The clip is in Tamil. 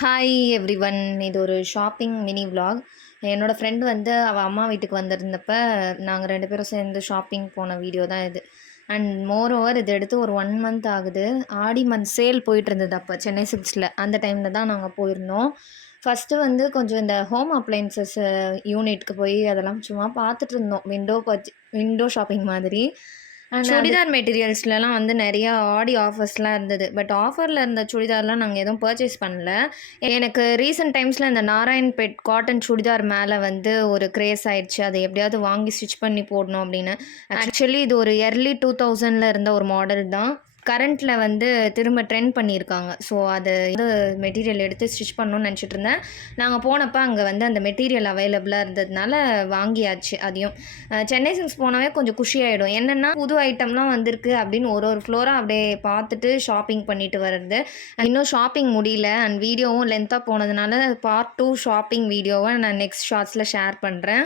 Hi everyone. இது ஒரு ஷாப்பிங் மினி vlog. என்னோடய ஃப்ரெண்டு வந்து அவள் அம்மா வீட்டுக்கு வந்திருந்தப்ப நாங்கள் 2 பேரும் சேர்ந்து ஷாப்பிங் போன வீடியோ தான் இது. அண்ட் மோர் ஓவர் இது எடுத்து ஒரு 1 மந்த் ஆகுது. ஆடி மந்த் சேல் போயிட்டு இருந்தது அப்போ சென்னை சில்க்ஸில். அந்த டைமில் தான் நாங்கள் போயிருந்தோம். ஃபஸ்ட்டு வந்து கொஞ்சம் இந்த ஹோம் அப்ளையன்சஸ் யூனிட்க்கு போய் அதெல்லாம் சும்மா பார்த்துட்டு இருந்தோம். விண்டோ ஷாப்பிங் மாதிரி. அண்ட் சுடிதார் மெட்டீரியல்ஸ்லலாம் வந்து நிறையா ஆஃபர்ஸ்லாம் இருந்தது. பட் ஆஃபரில் இருந்த சுடிதார்லாம் நாங்கள் எதுவும் பர்ச்சேஸ் பண்ணல. எனக்கு ரீசெண்ட் டைம்ஸில் இந்த நாராயண்பேட் காட்டன் சுடிதார் மேலே வந்து ஒரு கிரேஸ் ஆயிடுச்சு. அதை எப்படியாவது வாங்கி ஸ்டிச் பண்ணி போடணும் அப்படின்னு. ஆக்சுவலி இது ஒரு early 2000ல் இருந்த ஒரு மாடல் தான். கரண்ட்டில் வந்து திரும்ப ட்ரெண்ட் பண்ணியிருக்காங்க. ஸோ அது இது மெட்டீரியல் எடுத்து ஸ்டிச் பண்ணணும்னு நினச்சிட்டு இருந்தேன். நாங்கள் போனப்போ அங்கே வந்து அந்த மெட்டீரியல் அவைலபிளாக இருந்ததுனால வாங்கியாச்சு. அதையும் சென்னை சில்க்ஸ் போனாவே கொஞ்சம் குஷியாகிடும். என்னென்னா புது ஐட்டம்லாம் வந்திருக்கு அப்படின்னு ஒரு ஃப்ளோராக அப்படியே பார்த்துட்டு ஷாப்பிங் பண்ணிட்டு வர்றது. இன்னும் ஷாப்பிங் முடியல. அண்ட் வீடியோவும் லென்த்தாக போனதுனால பார்ட் 2 ஷாப்பிங் வீடியோவை நான் நெக்ஸ்ட் ஷார்ட்ஸில் ஷேர் பண்ணுறேன்.